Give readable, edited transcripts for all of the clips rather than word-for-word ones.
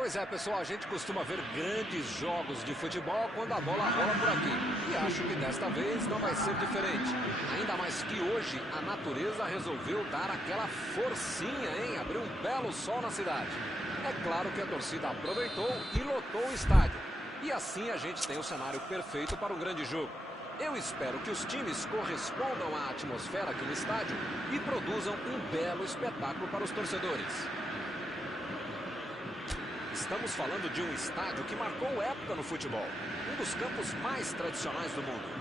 Pois é, pessoal, a gente costuma ver grandes jogos de futebol quando a bola rola por aqui. E acho que desta vez não vai ser diferente. Ainda mais que hoje a natureza resolveu dar aquela forcinha, hein? Abriu um belo sol na cidade. É claro que a torcida aproveitou e lotou o estádio. E assim a gente tem o cenário perfeito para um grande jogo. Eu espero que os times correspondam à atmosfera aqui no estádio e produzam um belo espetáculo para os torcedores. Estamos falando de um estádio que marcou época no futebol. Um dos campos mais tradicionais do mundo.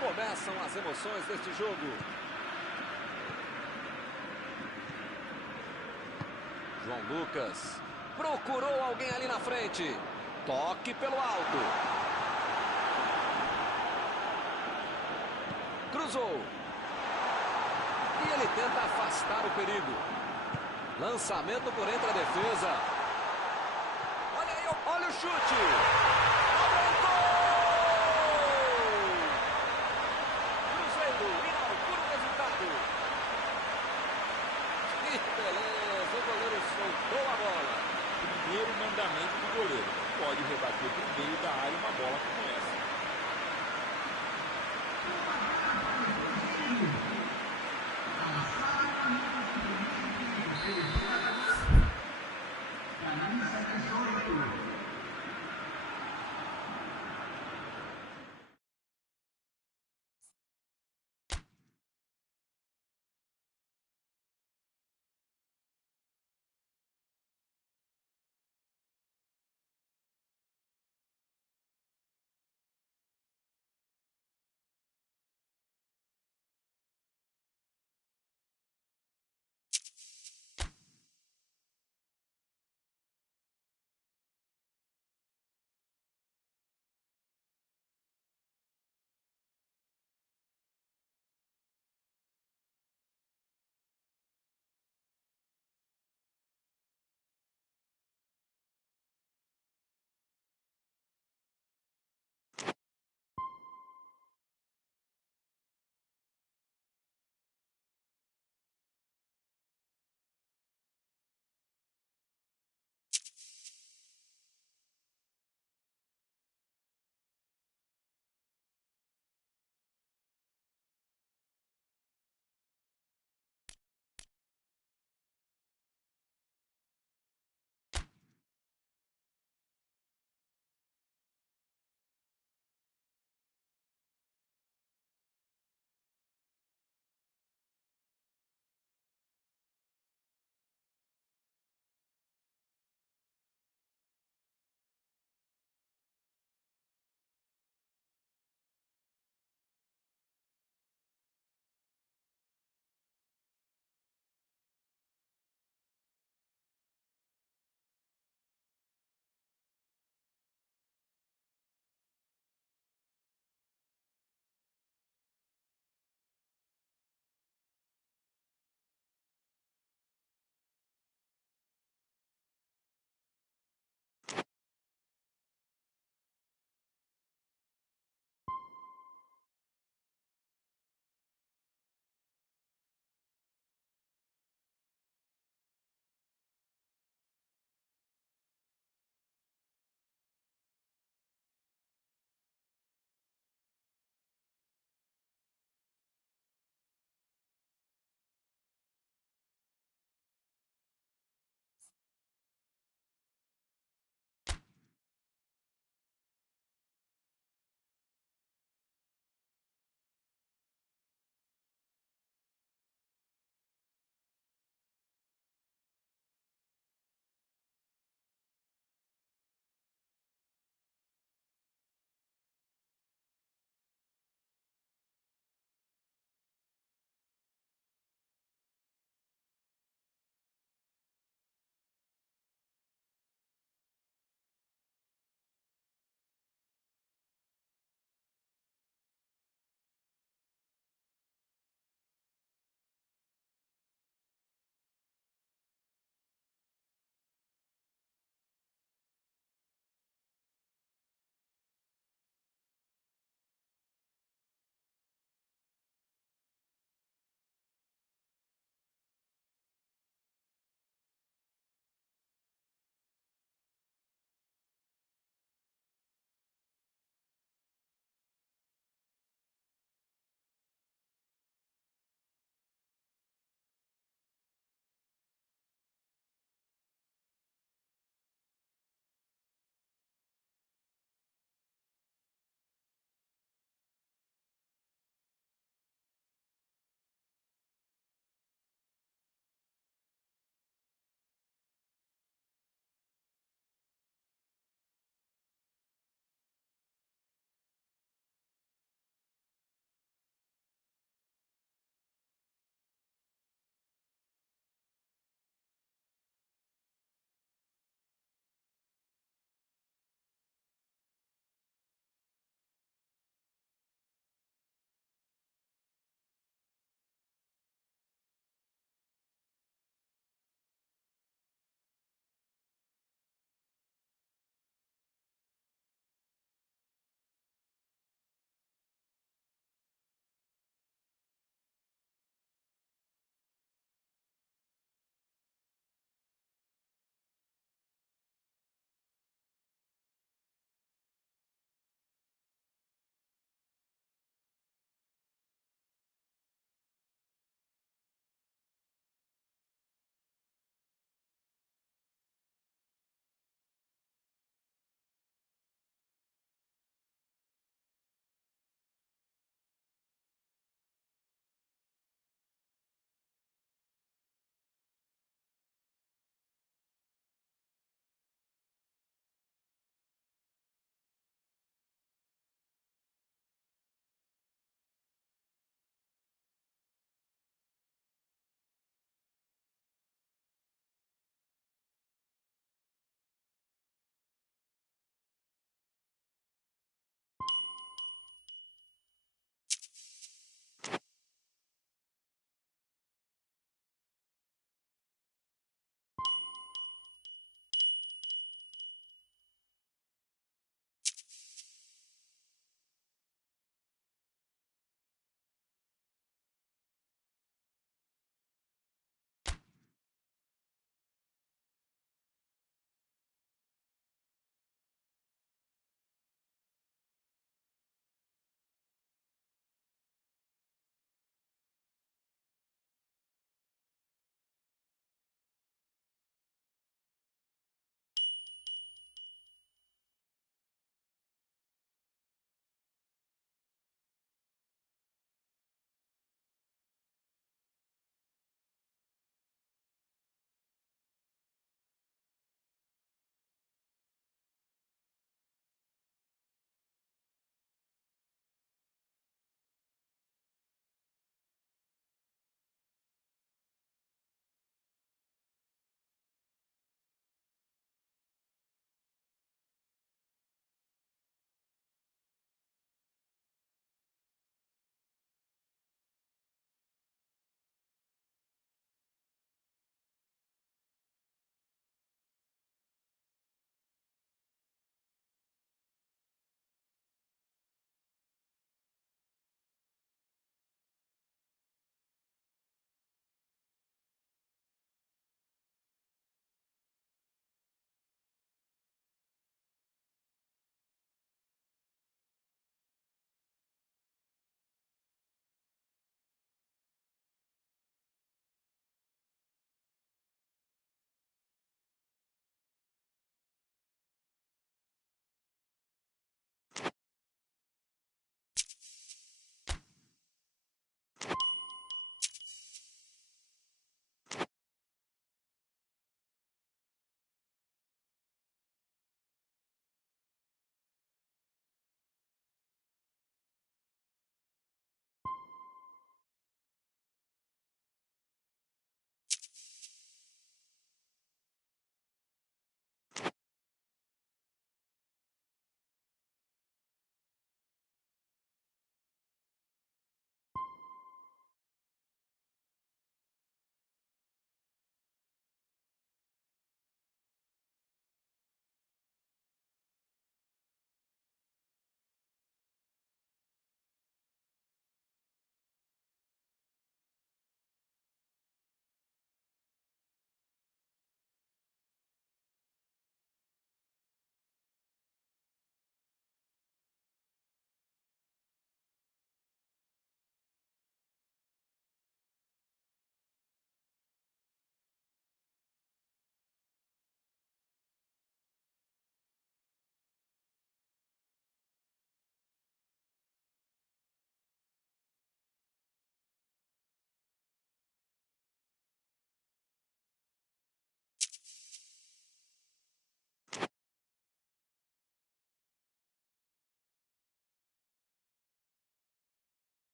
Começam as emoções deste jogo. João Lucas procurou alguém ali na frente. Toque pelo alto. Cruzou. E ele tenta afastar o perigo. Lançamento por entre a defesa. Olha aí, olha o chute. Soltou a bola. Primeiro mandamento do goleiro. Não pode rebater pro meio da área uma bola como essa.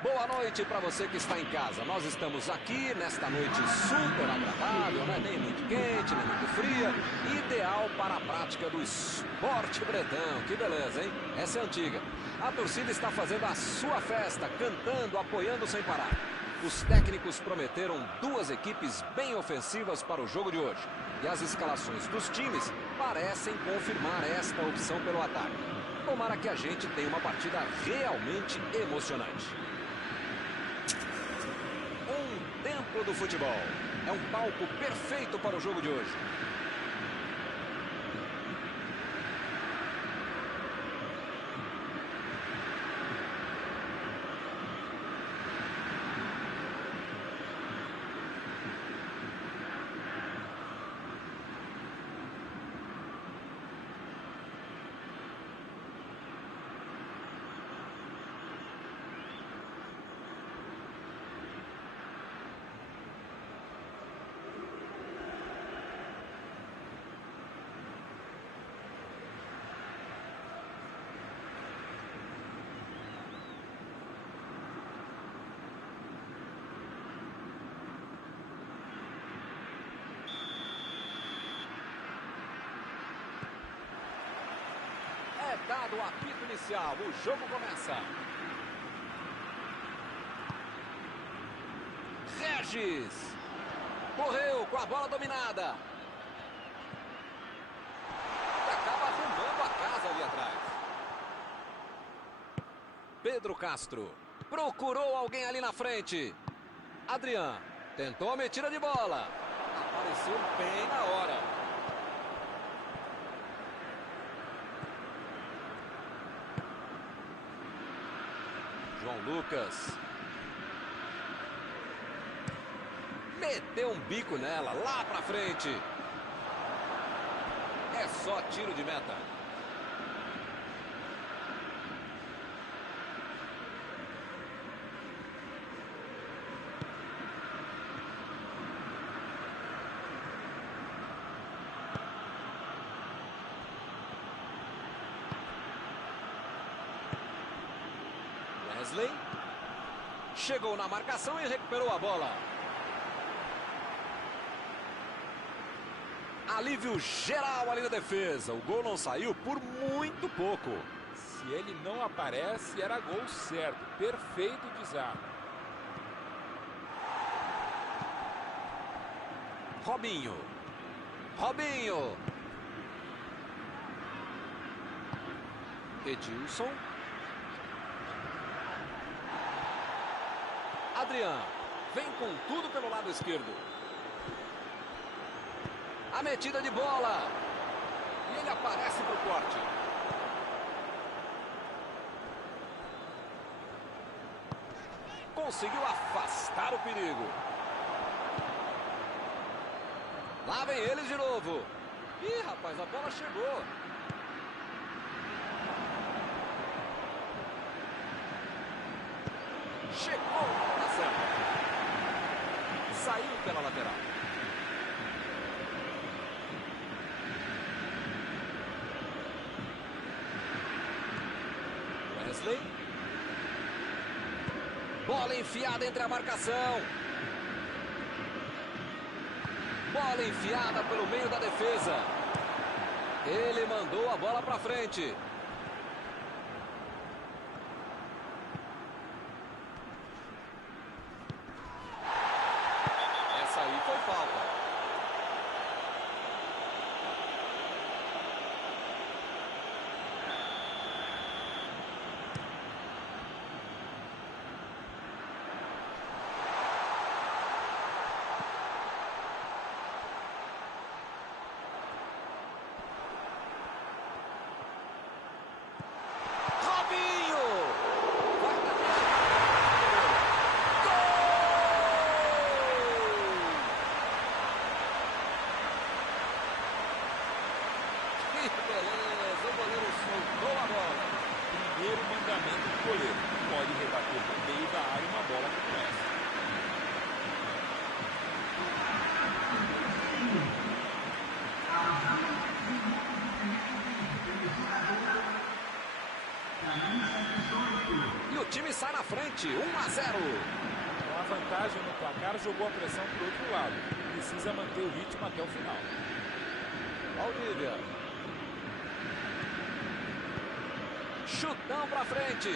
Boa noite para você que está em casa. Nós estamos aqui nesta noite super agradável, né? Nem muito quente, nem muito fria. Ideal para a prática do esporte bretão. Que beleza, hein? Essa é antiga. A torcida está fazendo a sua festa, cantando, apoiando sem parar. Os técnicos prometeram duas equipes bem ofensivas para o jogo de hoje. E as escalações dos times parecem confirmar esta opção pelo ataque. Tomara que a gente tenha uma partida realmente emocionante. Um templo do futebol. É um palco perfeito para o jogo de hoje. É dado o apito inicial, o jogo começa. Regis. Correu com a bola dominada. E acaba arrumando a casa ali atrás. Pedro Castro. Procurou alguém ali na frente. Adrian. Tentou a metida de bola. Apareceu bem na hora. João Lucas. Meteu um bico nela, lá pra frente. É só tiro de meta. Wesley. Chegou na marcação e recuperou a bola. Alívio geral ali na defesa. O gol não saiu por muito pouco. Se ele não aparece, era gol certo. Perfeito desarme. Robinho. Robinho. Edilson. Adrian. Vem com tudo pelo lado esquerdo. A metida de bola. E ele aparece para o corte. Conseguiu afastar o perigo. Lá vem eles de novo. Ih, rapaz, a bola chegou. Chegou na certa. Saiu pela lateral. Wesley. Bola enfiada entre a marcação. Bola enfiada pelo meio da defesa. Ele mandou a bola para frente. Essa aí foi falta. Beleza, o goleiro soltou a bola. Primeiro mandamento do goleiro. Não pode rebater no meio da área uma bola como essa. E o time sai na frente, 1-0. Com a vantagem no placar, jogou a pressão para o outro lado. Precisa manter o ritmo até o final. Valdívia. Chutão pra frente.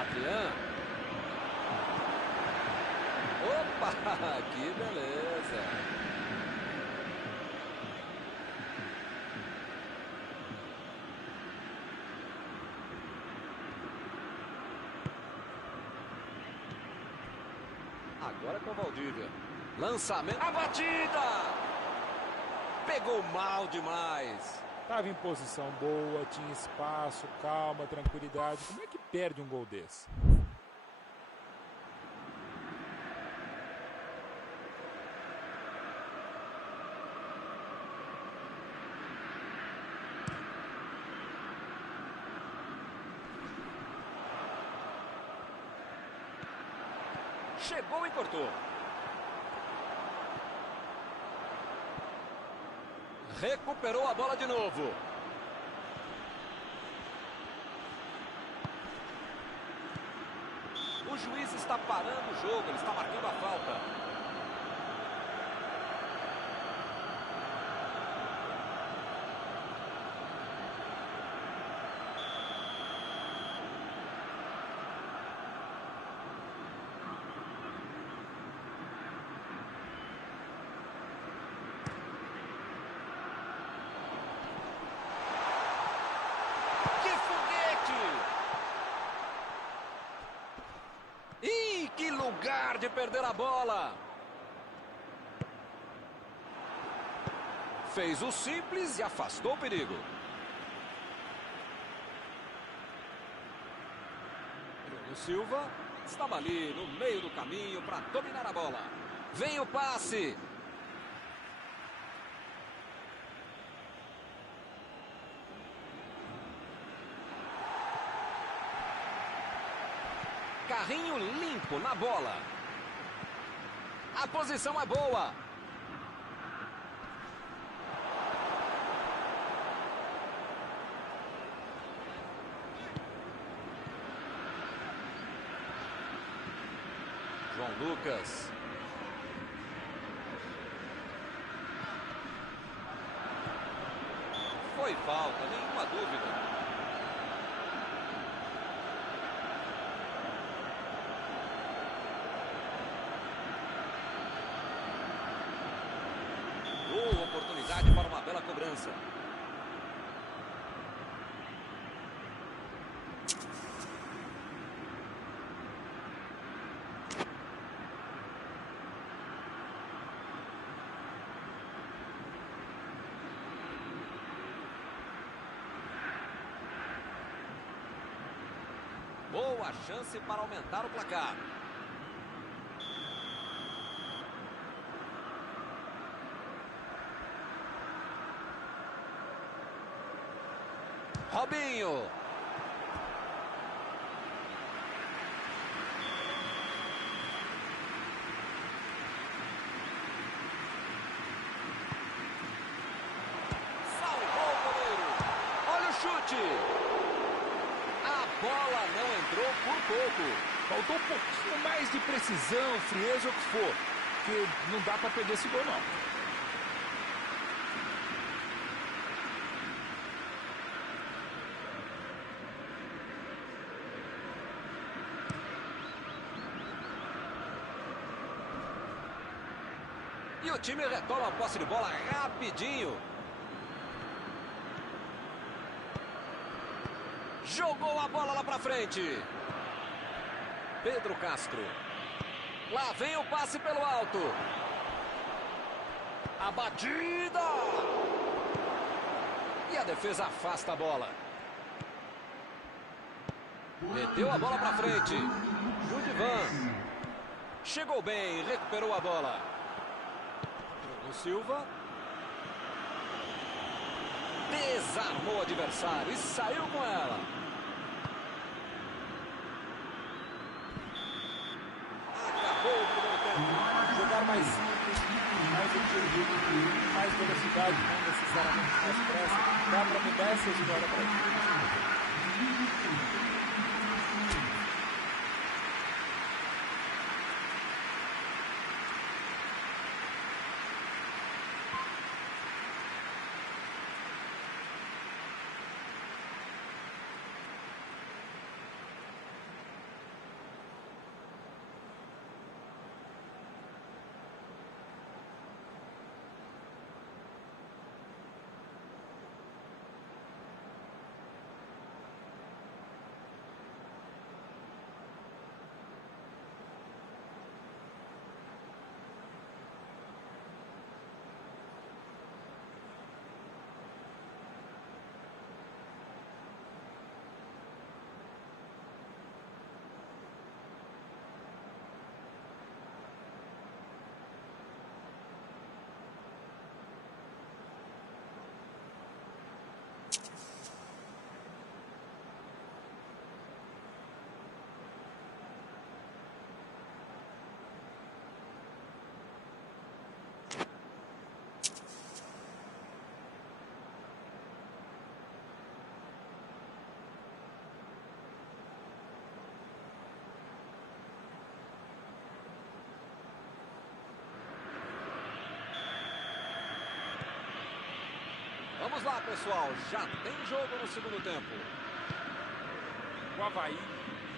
Adrian. Opa, que beleza. Agora com o Valdívia. Lançamento. A batida! Pegou mal demais. Estava em posição boa, tinha espaço, calma, tranquilidade. Como é que perde um gol desse? Chegou e cortou. Recuperou a bola de novo. O juiz está parando o jogo, ele está marcando a falta. Que lugar de perder a bola! Fez o simples e afastou o perigo. Bruno Silva estava ali no meio do caminho para dominar a bola. Vem o passe. Carrinho limpo na bola. A posição é boa. João Lucas. Foi falta, nenhuma dúvida. Boa oportunidade para uma bela cobrança. Boa chance para aumentar o placar. Robinho. Salvou o goleiro. Olha o chute. A bola não entrou por pouco. Faltou um pouquinho mais de precisão, frieza ou o que for. Porque não dá para perder esse gol, não. E o time retoma a posse de bola rapidinho. Jogou a bola lá pra frente. Pedro Castro. Lá vem o passe pelo alto. A batida. E a defesa afasta a bola. Meteu a bola pra frente. Judivan. Chegou bem, recuperou a bola. Bruno Silva. Desarmou o adversário e saiu com ela. Acabou o primeiro tempo. Jogar mais simples, mais objetivo, mais velocidade, não necessariamente mais pressa. Dá para mudar essa história para a gente. Vamos lá, pessoal. Já tem jogo no segundo tempo. O Avaí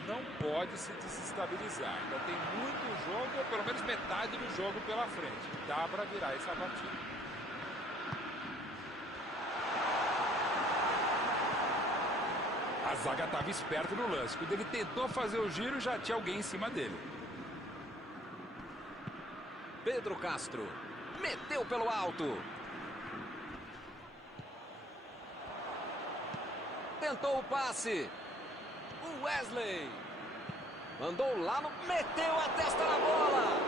não pode se desestabilizar. Ainda tem muito jogo, ou pelo menos metade do jogo pela frente. Dá para virar essa partida. A zaga estava esperta no lance. Quando ele tentou fazer o giro, já tinha alguém em cima dele. Pedro Castro. Meteu pelo alto. Tentou o passe. O Wesley. Mandou lá no... Meteu a testa na bola.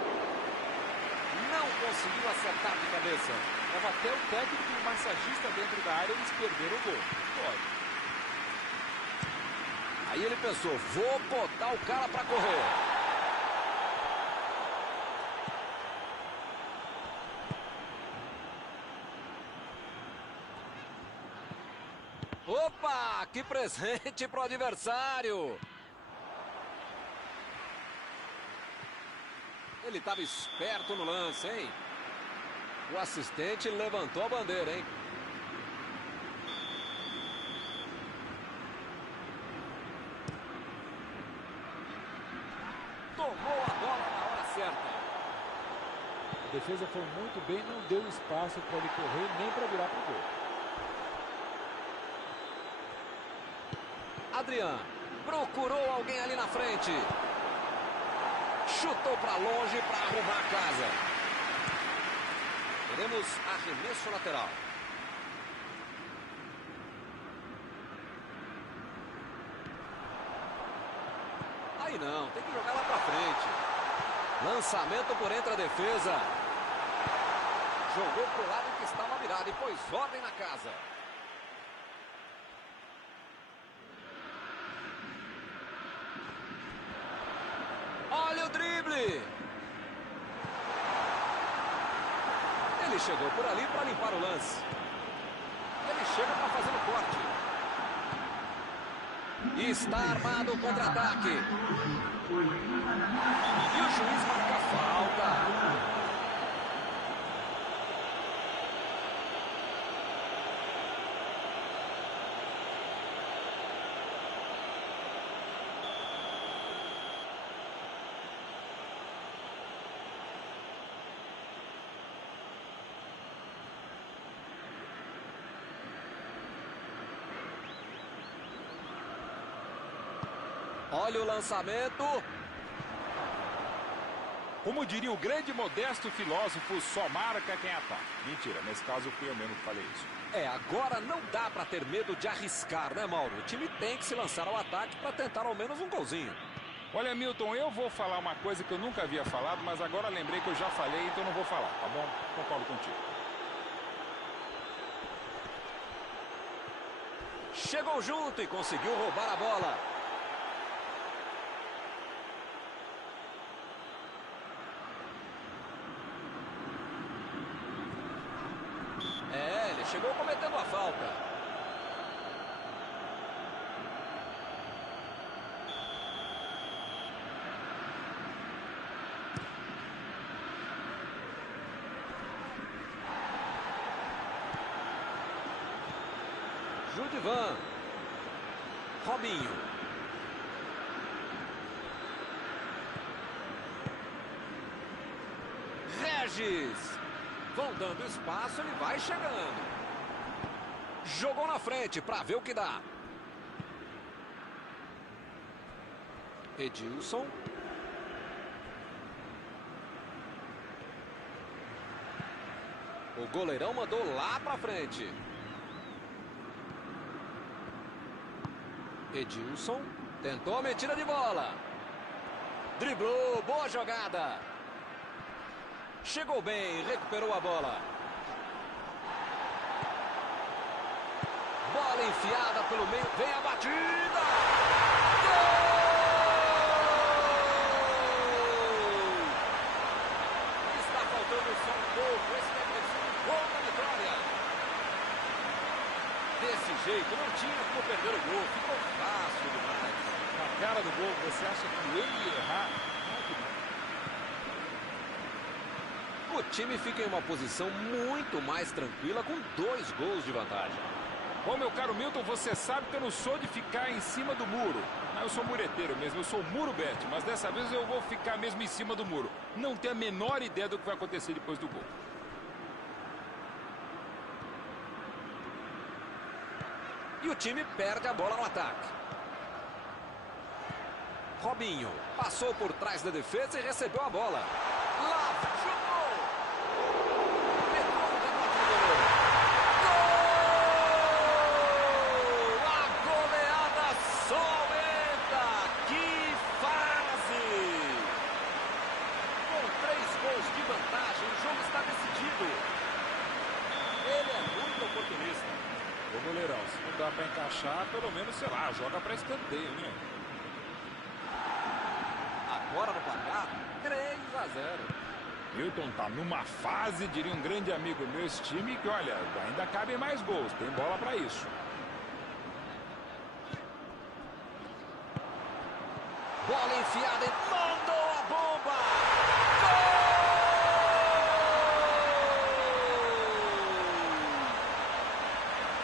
Não conseguiu acertar de cabeça. Estava até o técnico e o massagista dentro da área, eles perderam o gol. Pode. Aí ele pensou, vou botar o cara para correr. Opa, que presente pro adversário. Ele estava esperto no lance, hein? O assistente levantou a bandeira, hein? Tomou a bola na hora certa. A defesa foi muito bem, não deu espaço para ele correr nem para virar pro gol. Adrian procurou alguém ali na frente. Chutou para longe para arrumar a casa. Teremos arremesso lateral. Aí não, tem que jogar lá para frente. Lançamento por entre a defesa. Jogou pro lado que estava virado e pôs ordem na casa. Olha o drible. Ele chegou por ali para limpar o lance. Ele chega para fazer o corte. E está armado o contra-ataque. E o juiz marca a falta. Olha o lançamento. Como diria o grande modesto filósofo, só marca quem ataca. Mentira, nesse caso fui eu mesmo que falei isso. Agora não dá para ter medo de arriscar, né, Mauro? O time tem que se lançar ao ataque para tentar ao menos um golzinho. Olha, Milton, eu vou falar uma coisa que eu nunca havia falado, mas agora lembrei que eu já falei, então não vou falar, tá bom? Concordo contigo. Chegou junto e conseguiu roubar a bola. Ele chegou cometendo a falta. Judivan. Robinho. Regis. Vão dando espaço, ele vai chegando. Jogou na frente para ver o que dá. Edilson. O goleirão mandou lá para frente. Edilson. Tentou a metida de bola. Driblou, boa jogada. Chegou bem, recuperou a bola. Bola enfiada pelo meio, vem a batida! Gol! Está faltando só um pouco, esse deve ter sido o gol da vitória. Desse jeito, não tinha como perder o gol, ficou fácil demais. Na cara do gol, você acha que ele ia errar? O time fica em uma posição muito mais tranquila com 2 gols de vantagem. Bom, meu caro Milton, você sabe que eu não sou de ficar em cima do muro. Eu sou mureteiro mesmo, eu sou muro bet, mas dessa vez eu vou ficar mesmo em cima do muro. Não tenho a menor ideia do que vai acontecer depois do gol. E o time perde a bola no ataque. Robinho passou por trás da defesa e recebeu a bola. Lá, chutou! Pegou o rebote do goleiro. Gol! A goleada só aumenta! Que fase! Com 3 gols de vantagem, o jogo está decidido. Ele é muito oportunista. Ô goleirão, se não dá pra encaixar, pelo menos, sei lá, joga pra escanteio, né? Agora no placar, 3-0. Milton tá numa fase, diria um grande amigo meu, esse time, que olha, ainda cabem mais gols, tem bola pra isso. Bola enfiada e mandou a bomba! Gol!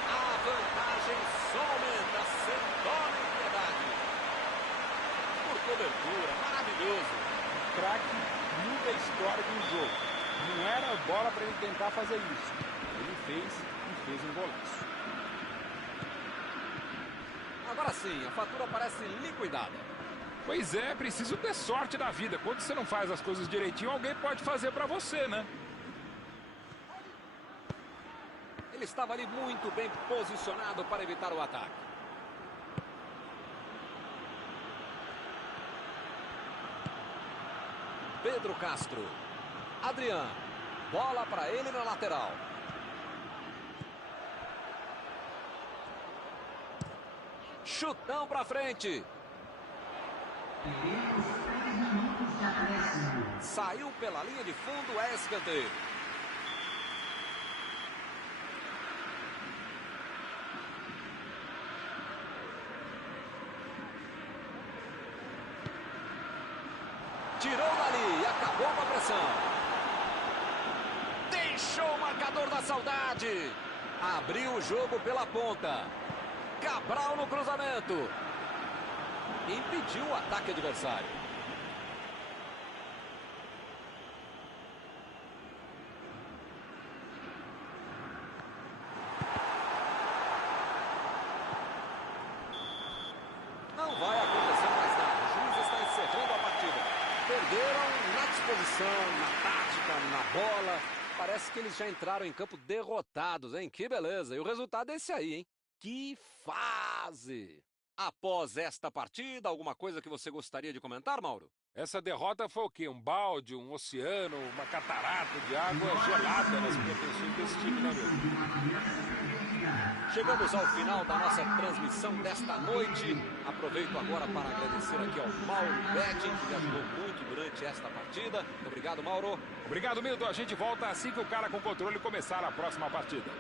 A vantagem só aumenta, sem dó nem piedade. Por cobertura, maravilhoso. Craque muda a história de um jogo. Não era bola para ele tentar fazer isso. Ele fez e fez um golaço. Agora sim, a fatura parece liquidada. Pois é, preciso ter sorte da vida. Quando você não faz as coisas direitinho, alguém pode fazer para você, né? Ele estava ali muito bem posicionado para evitar o ataque. Pedro Castro. Adrian. Bola para ele na lateral. Chutão para frente. Saiu pela linha de fundo, é escanteio. Tirou dali e acabou com a pressão. Deixou o marcador da saudade. Abriu o jogo pela ponta. Cabral no cruzamento. Impediu o ataque adversário. Não vai acontecer mais nada. O juiz está encerrando a partida. Perderam na disposição, na tática, na bola. Parece que eles já entraram em campo derrotados, hein? Que beleza. E o resultado é esse aí, hein? Que fase! Após esta partida, alguma coisa que você gostaria de comentar, Mauro? Essa derrota foi o quê? Um balde, um oceano, uma catarata de água gelada nas pretensões desse time, né, meu? Chegamos ao final da nossa transmissão desta noite. Aproveito agora para agradecer aqui ao Mauro Betti, que me ajudou muito durante esta partida. Muito obrigado, Mauro. Obrigado, Milton. A gente volta assim que o cara com controle começar a próxima partida.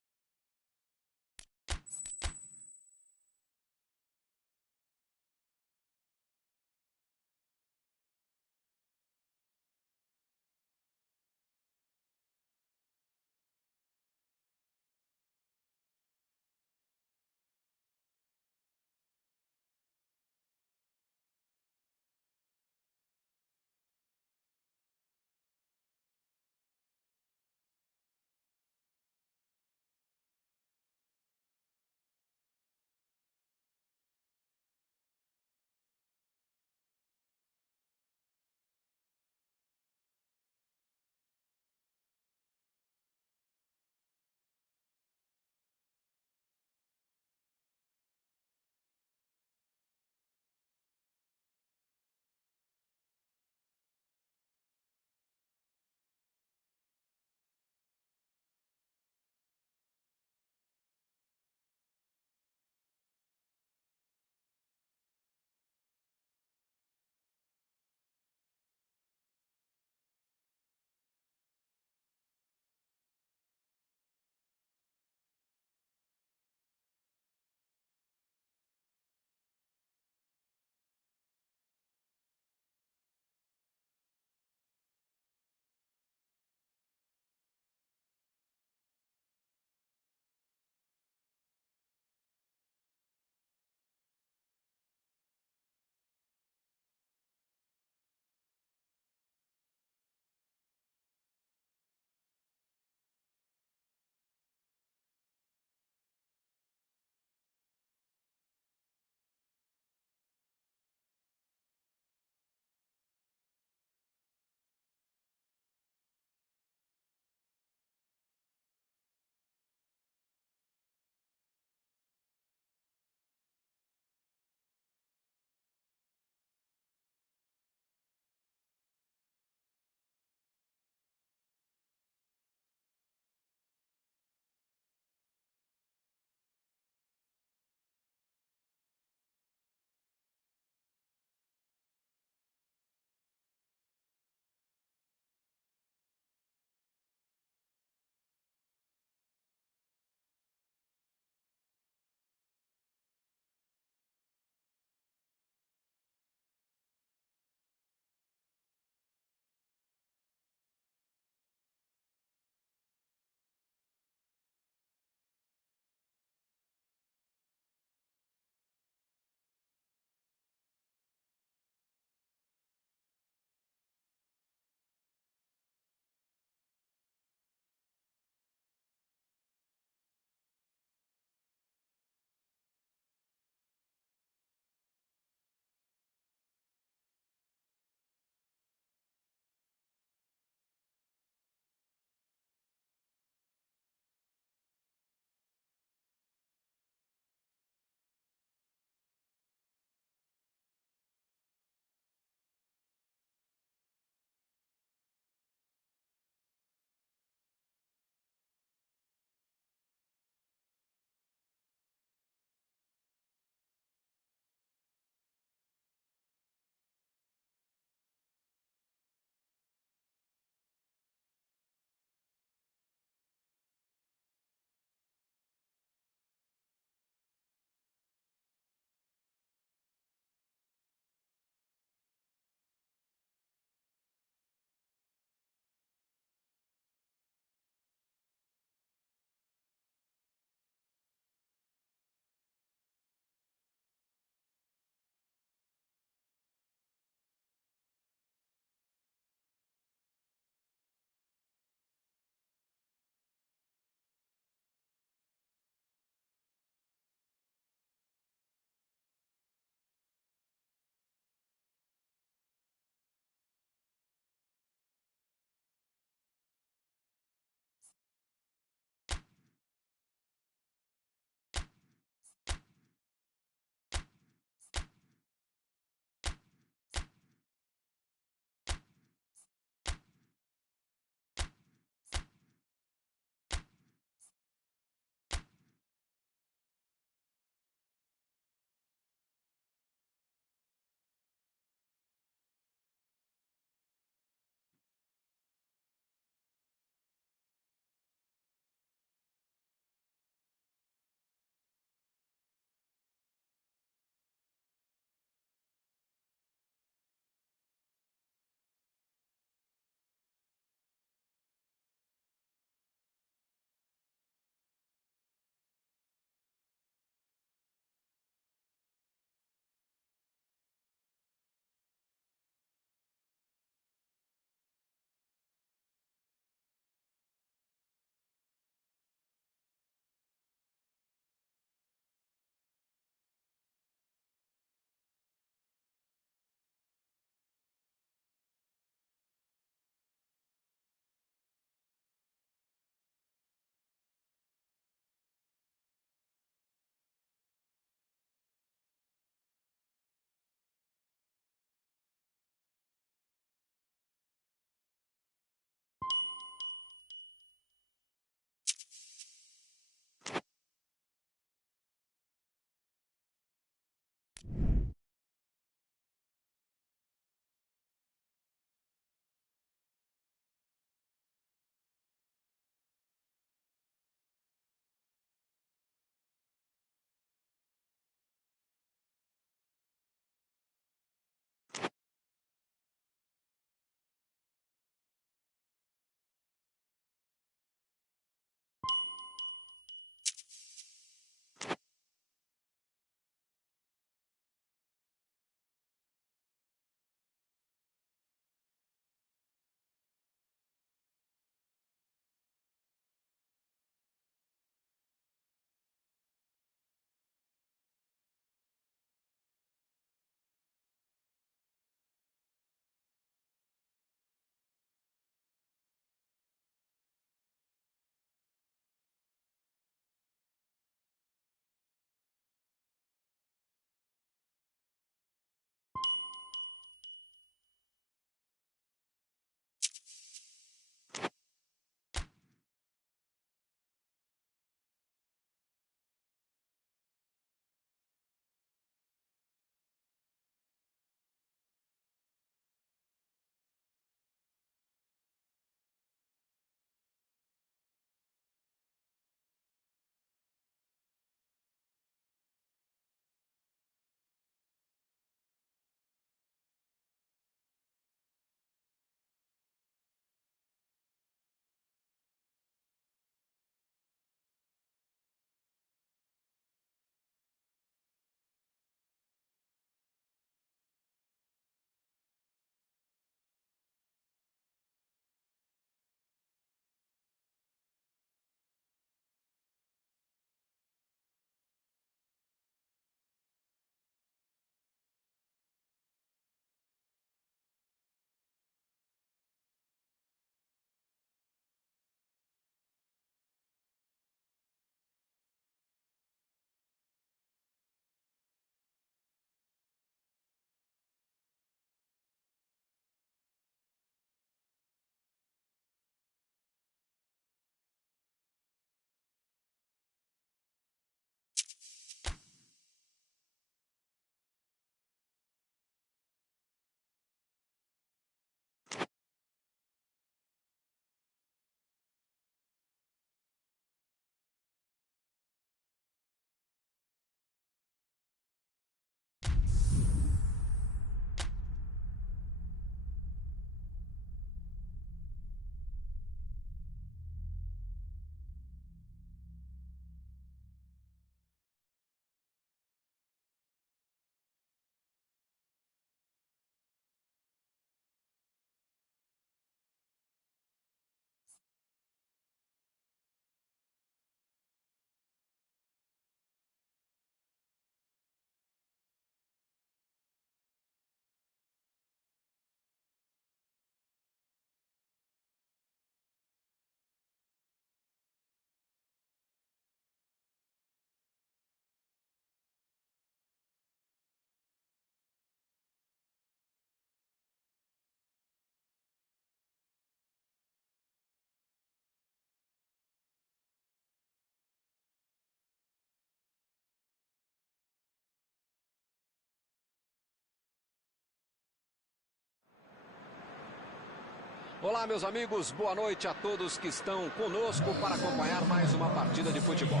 Olá, meus amigos, boa noite a todos que estão conosco para acompanhar mais uma partida de futebol.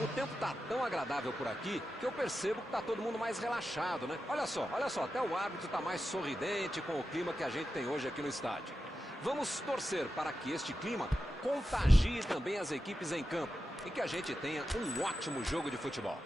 O tempo tá tão agradável por aqui que eu percebo que tá todo mundo mais relaxado, né? Olha só, até o árbitro tá mais sorridente com o clima que a gente tem hoje aqui no estádio. Vamos torcer para que este clima contagie também as equipes em campo e que a gente tenha um ótimo jogo de futebol.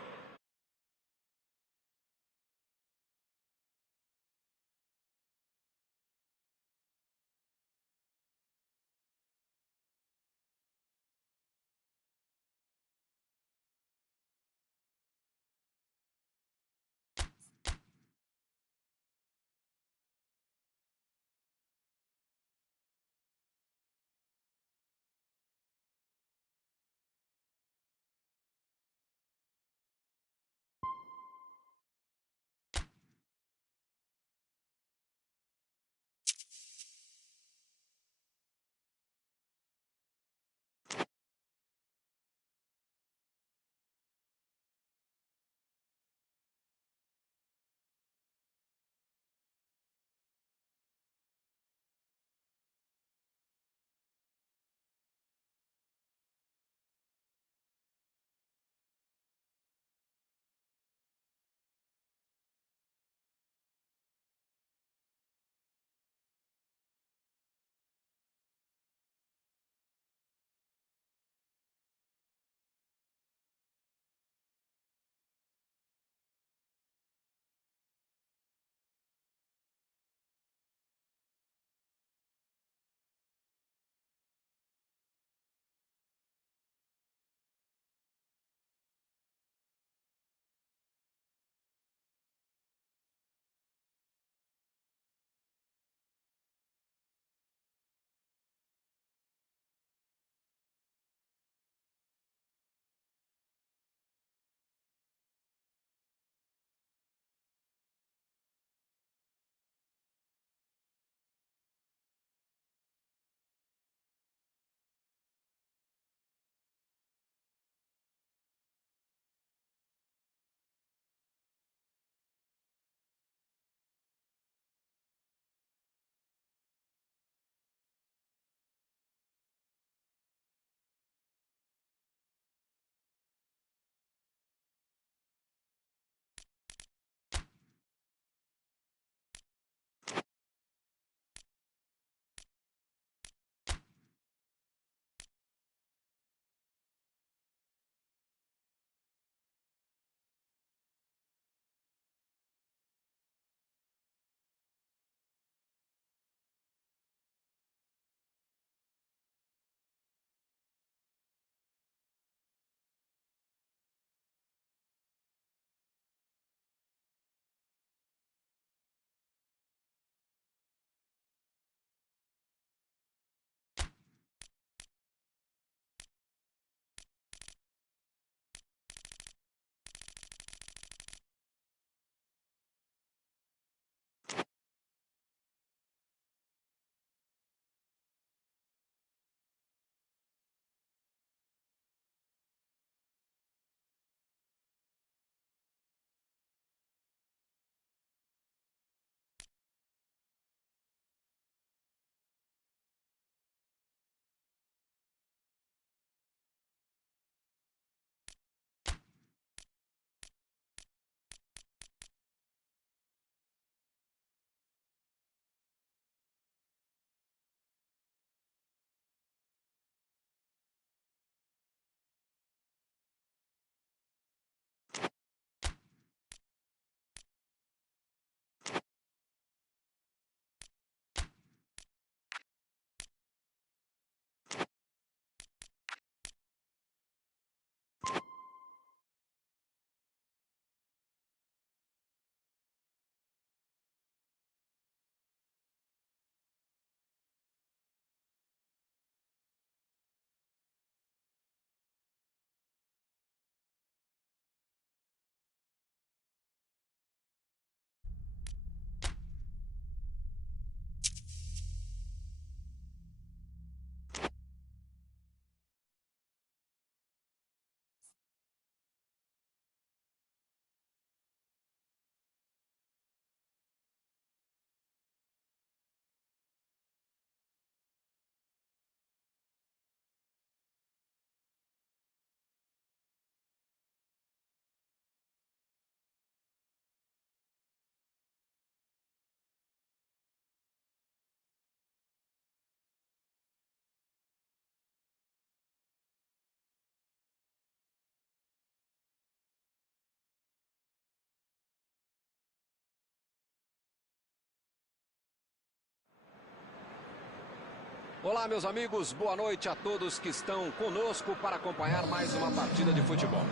Olá, meus amigos, boa noite a todos que estão conosco para acompanhar mais uma partida de futebol.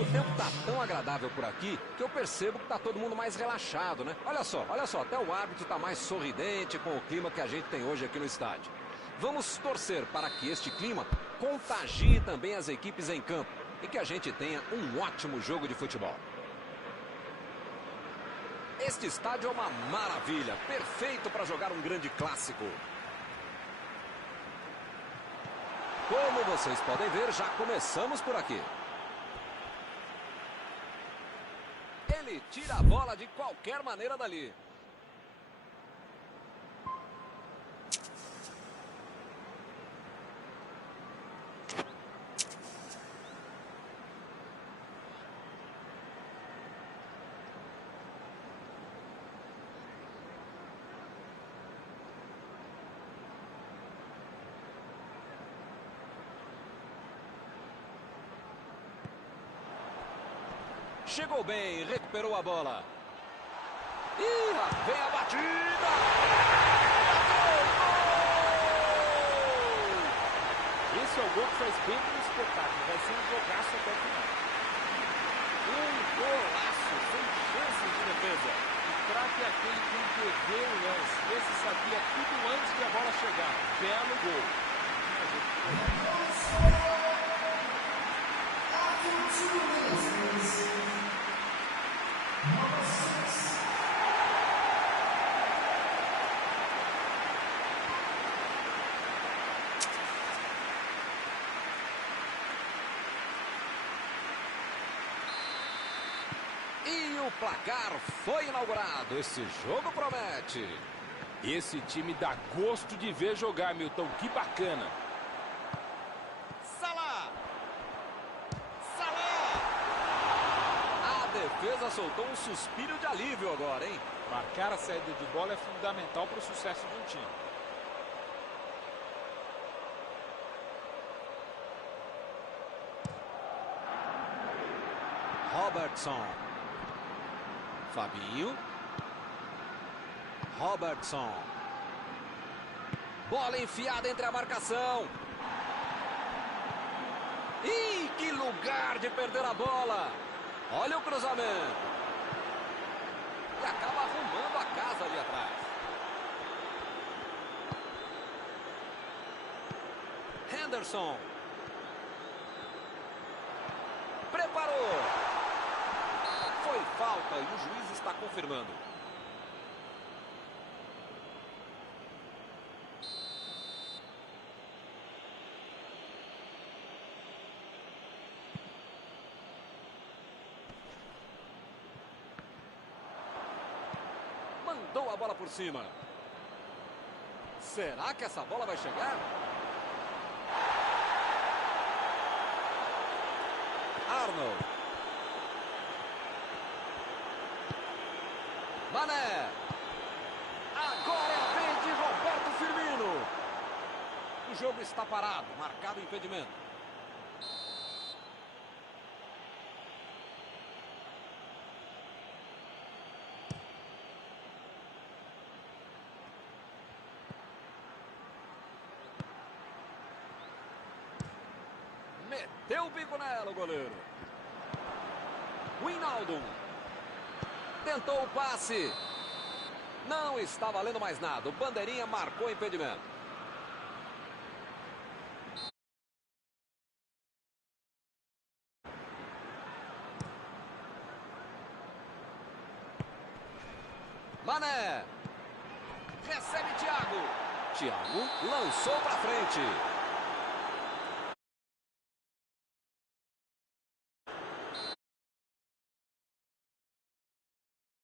O tempo está tão agradável por aqui que eu percebo que está todo mundo mais relaxado, né? Olha só, até o árbitro está mais sorridente com o clima que a gente tem hoje aqui no estádio. Vamos torcer para que este clima contagie também as equipes em campo e que a gente tenha um ótimo jogo de futebol. Este estádio é uma maravilha, perfeito para jogar um grande clássico. Como vocês podem ver, já começamos por aqui. Ele tira a bola de qualquer maneira dali. Chegou bem, recuperou a bola. E lá vem a batida! Esse é o gol que faz bem no espetáculo. Vai ser um jogaço até o final. Um golaço, sem chances de defesa. O craque é aquele que antevê o lance. Esse sabia tudo antes de a bola chegar. Belo gol. E o placar foi inaugurado. Esse jogo promete. Esse time dá gosto de ver jogar, Milton. Que bacana. Salah! A defesa soltou um suspiro de alívio agora, hein? Marcar a saída de bola é fundamental para o sucesso de um time. Robertson. Fabinho. Robertson. Bola enfiada entre a marcação. Ih, que lugar de perder a bola. Olha o cruzamento. E acaba arrumando a casa ali atrás. Henderson. Preparou. Foi falta e o juiz está confirmando. Mandou a bola por cima. Será que essa bola vai chegar? Arnold. Mané. Agora é a vez de Roberto Firmino. O jogo está parado, marcado impedimento. Meteu o bico nela o goleiro. Wijnaldum. Tentou o passe. Não está valendo mais nada. O bandeirinha marcou o impedimento. Mané. Recebe Thiago. Thiago lançou para frente.